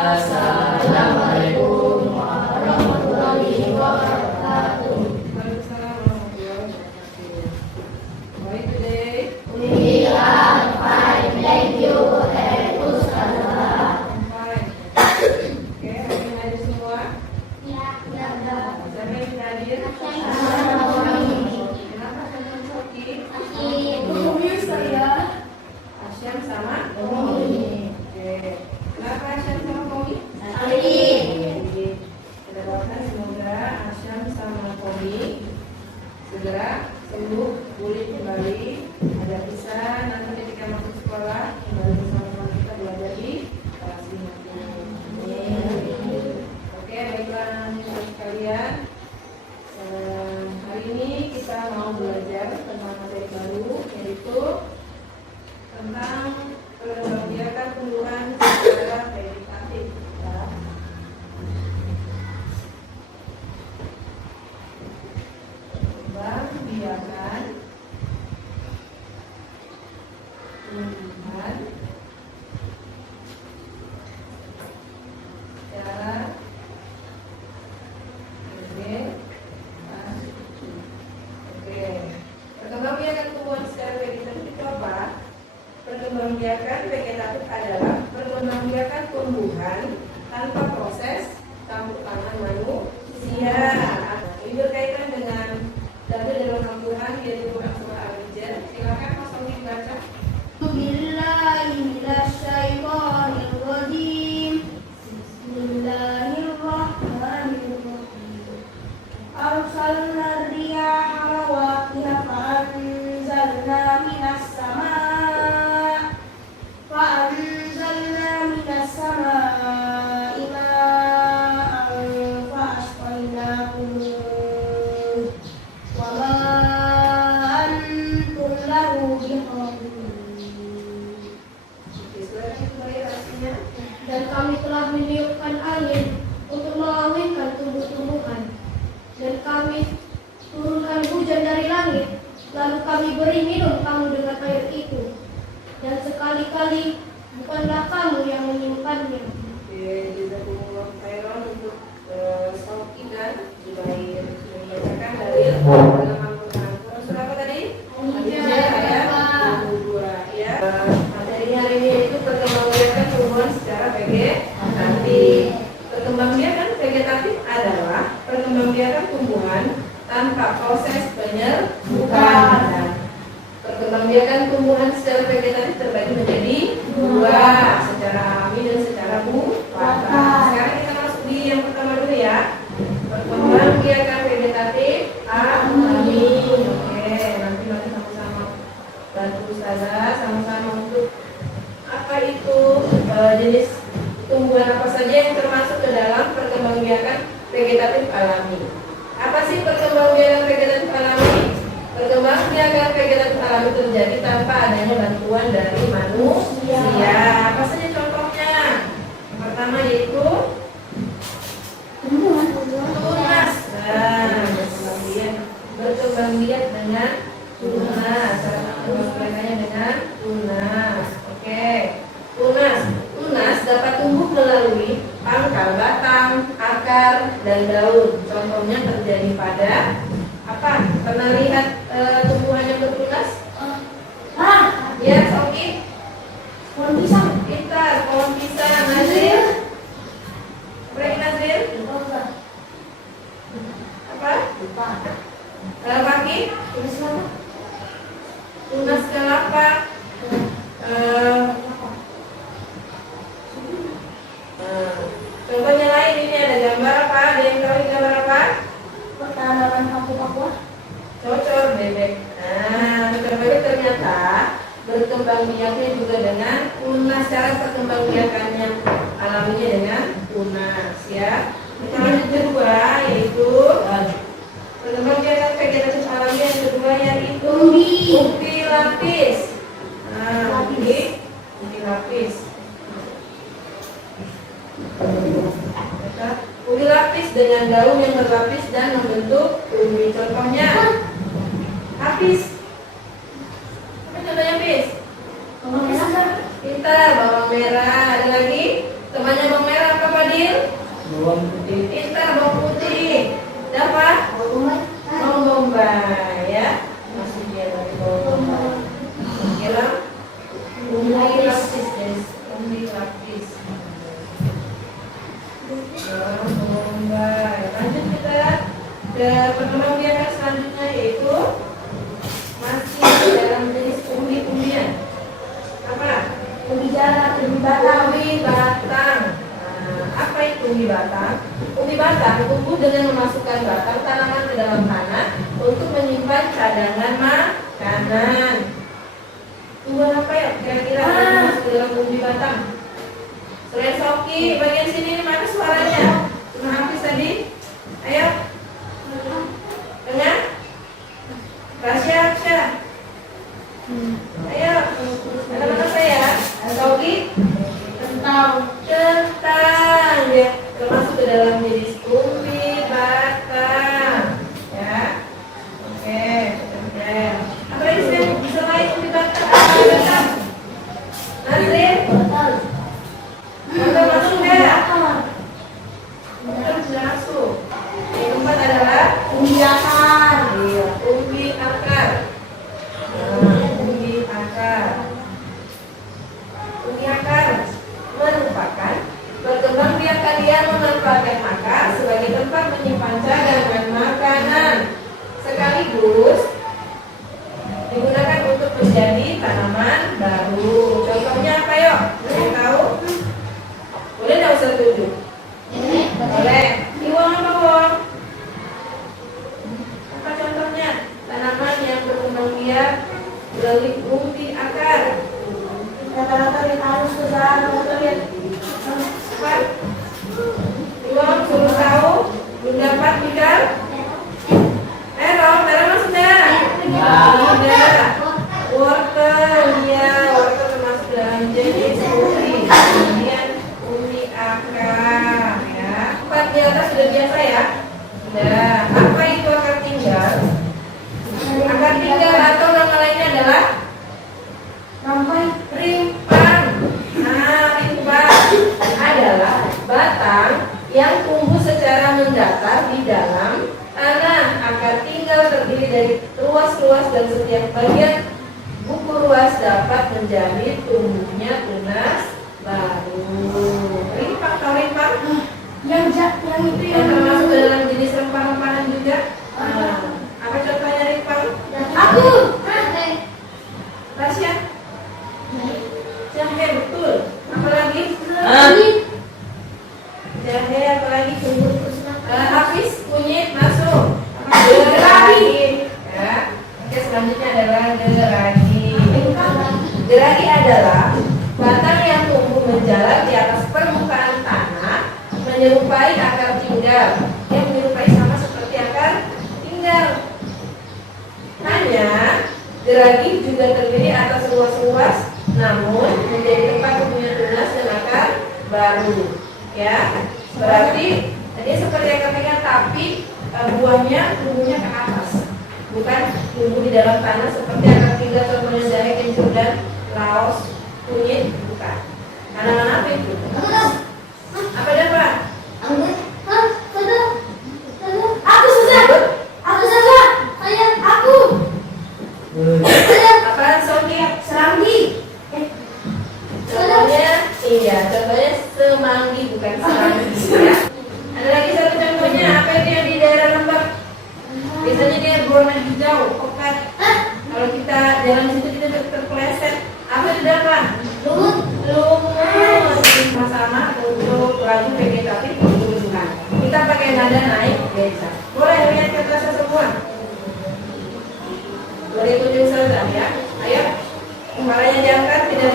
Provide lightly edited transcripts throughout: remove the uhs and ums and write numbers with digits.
Assalamualaikum warahmatullahi wabarakatuh. Baik, today We are fine, thank you, Ustazah. fine. Oke, hari ini hadir semua. Siapa yang hadir? Kenapa teman Soki? Asyam sama Komi. Oke. Kenapa Asyam sama Komi? Kita doakan semoga Asyam sama Komi segera sembuh, pulih kembali, ada bisa nanti ketika masuk sekolah kembali bersama kita belajar di kelas 5. Oke, baiklah anak sekalian. Hari ini kita mau belajar tentang materi baru, yaitu tentang perkembangan tumbuhan secara vegetatif. Perkembangan tumbuhan secara vegetatif. Oke, perkembangbiakan tumbuhan secara vegetatif itu apa? Perkembangbiakan vegetatif adalah perkembangbiakan tumbuhan tanpa proses campur tangan manusia. Ini berkaitan dengan dalil dalam Al-Quran, yaitu Quran surah Al-Hijr. Silakan Mas Sofi dibaca. Bismillahirrahmanirrahim. Bismillahirrahmanirrahim. Arsalna riyaha lawaqiha fa'anzalna minas sama'i ma'an fa'asqaynakumuh wa ma antum lahu biqadirin. Silakan kembali artinya. Dan kami telah meniupkan angin untuk mengawinkan tumbuh-tumbuhan, dan kami turunkan hujan dari langit, lalu kami beri minum kamu dengan air itu, dan sekali-kali bukanlah kamu yang menyimpannya. Oke, jazakumullah khairan untuk Sofi dan Zubair sudah membacakan dari dalam Al-Quran. Surah apa tadi? Al-Hijr ayat 22 ya. Materi hari ini itu perkembangbiakan tumbuhan secara vegetatif. Perkembangbiakan vegetatif adalah perkembangbiakan tumbuhan tanpa proses penyerbukan. Perkembangbiakan tumbuhan secara vegetatif terbagi menjadi dua, secara alami dan secara buatan. Sekarang kita masuk di yang pertama dulu ya. Perkembangbiakan vegetatif alami. Oke, nanti sama-sama bantu Ustazah sama-sama untuk apa itu jenis tumbuhan apa saja yang termasuk ke dalam perkembangbiakan vegetatif alami. Apa sih perkembangbiakan vegetatif alami? Perkembangbiakan vegetatif alami terjadi tanpa adanya bantuan dari manusia. Apa saja contohnya? Yang pertama yaitu tunas. Berkembang biak dengan tunas. Cara berkembangnya dengan tunas. Oke, tunas. Tunas dapat tumbuh melalui pangkal batang, akar, dan daun. Contohnya terjadi pada apa? Pernah lihat tumbuhan yang bertunas? Ya, Sofi. Pohon pisang. Pintar, pohon pisang. Nazir. Break Nazir. Apa? Kaki? Tunas kelapa. Contohnya lain, ini ada gambar apa? Ada yang tahu ini gambar apa? Tanaman paku-paku. Cocor bebek. Nah, cocor bebek ternyata berkembang biaknya juga dengan tunas. Cara perkembang biakannya alaminya dengan tunas ya. Cara yang kedua yaitu perkembang biakan vegetatif alami yang kedua yaitu umbi lapis. Nah, umbi lapis. Umbi lapis dengan daun yang berlapis dan membentuk umbi. Contohnya lapis. Apa contohnya lapis? Bawang merah. Pintar, bawang merah. Ada lagi? Temannya bawang merah bawang putih. Pintar, bawang putih. Dapat? Bawang bombay ya. Masih dia dari bawang bombay. Kira? Umbi lapis, guys. Umbi lapis. Bawang bombay. Lanjut kita ke perkembangan biakan selanjutnya, yaitu masih dalam jenis umbi-umbian. Apa? Umbi jalan, umbi batang. Umbi batang. Nah, apa itu umbi batang? Umbi batang tumbuh dengan memasukkan batang tanaman ke dalam tanah untuk menyimpan cadangan makanan. Tumbuhan apa ya kira-kira yang masuk ke dalam umbi batang? Selain Soki, bagian sini mana suaranya? Cuma habis tadi. Ayo. Dengar? Rasya. Ayo. Anak-anak saya. Soki. Kentang ya, termasuk ke dalam jenis umbi batang ya. Oke, apa lagi selain umbi batang? Nasrin, betul masuk nggak? Betul sudah masuk. Yang keempat adalah Umbi akar. iya, umbi akar. Nah, umbi akar. Umbi akar merupakan berkembang biakan dia memanfaatkan akar sebagai tempat menyimpan cadangan makanan sekaligus digunakan untuk menjadi tanaman baru. Contohnya apa yuk? Boleh tahu? Boleh nggak usah tunjuk? Boleh. Iwang apa Wong? Apa contohnya? Tanaman yang berkembang biak melalui umbi akar. Rata-rata yang harus ke sana, lihat. Apa? Iwang suruh tahu? Belum dapat Mikael? Rom, masuk dah? Sudah. Wortel, ya, wortel termasuk dalam jenis umbi. Kemudian umbi akar, ya. Empat di atas sudah biasa ya. Sudah. Apa itu akar tinggal? Akar tinggal atau nama lainnya adalah Rampai. rimpang. Nah, rimpang adalah batang yang tumbuh secara mendatar di dalam tanah. Akar tinggal terdiri dari ruas-ruas dan setiap bagian buku ruas dapat menjadi tumbuhnya tunas baru. Rimpang, tahu rimpang? Yang itu Yang termasuk ke dalam jenis rempah-rempahan juga. Nah, apa contohnya rimpang? Aku. Tasya? Jahe, betul. Apalagi? Jahe, apalagi? Hafiz, kunyit, masuk. Geragi. Ya. Oke, selanjutnya adalah geragi. Geragi adalah batang yang tumbuh menjalar di atas permukaan tanah, menyerupai akar tinggal. Yang menyerupai sama seperti akar tinggal. Hanya geragi juga terdiri atas ruas-ruas, namun menjadi tempat tumbuhnya tunas dan akar baru. Ya, berarti dia seperti akar tinggal, tapi buahnya tumbuhnya ke atas, bukan tumbuh di dalam tanah seperti akar tinggal contohnya jahe, kencur dan laos, kunyit, bukan. Anak-anak apa itu? Apa dia Pak? Apaan Soki? Serambi. Contohnya, iya, contohnya semanggi bukan serambi. Ya. Ada lagi satu contohnya, apa itu yang di daerah Lembang? Biasanya dia berwarna hijau, pekat. Kalau kita jalan di situ kita terpeleset. Apa itu dapat? Lumut. Sama-sama untuk laju vegetatif tumbuhan. Kita pakai nada naik desa. Boleh lihat ke atas semua. Boleh tunjuk saja ya. Ayo. Kepalanya diangkat, tidak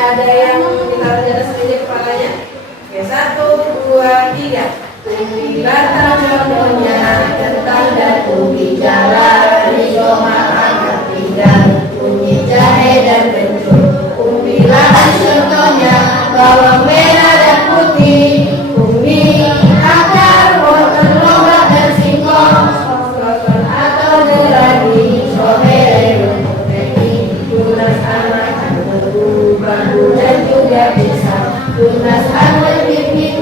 ada yang ditaruh di atas meja kepalanya. Ya, 1, 2, 3. Umbi batang contohnya kentang dan umbi jalar, rizoma akar tinggal, kunyit, jahe dan kencur. Umbi lapis contohnya bawang merah dan putih, umbi akar, wortel, lobak dan singkong, soton atau geragi, sohere, tunas anak, bambu dan juga pisang, tunas anggur, pipi,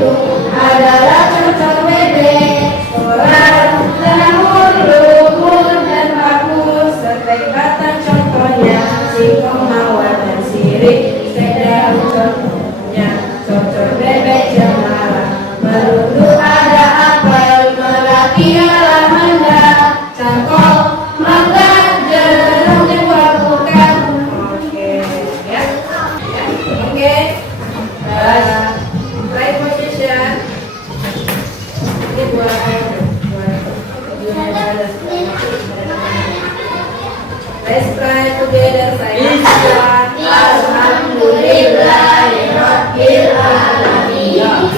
contohnya cocok bebek cemara. Merunduk ada apel, melati ada mangga, cangkok, mangga, jeruk dibuat-buat. Oke, ya. Oke. Right position. Ini buat Junior Brothers. Let's try together. Saya Alhamdulillahirabbil alamin.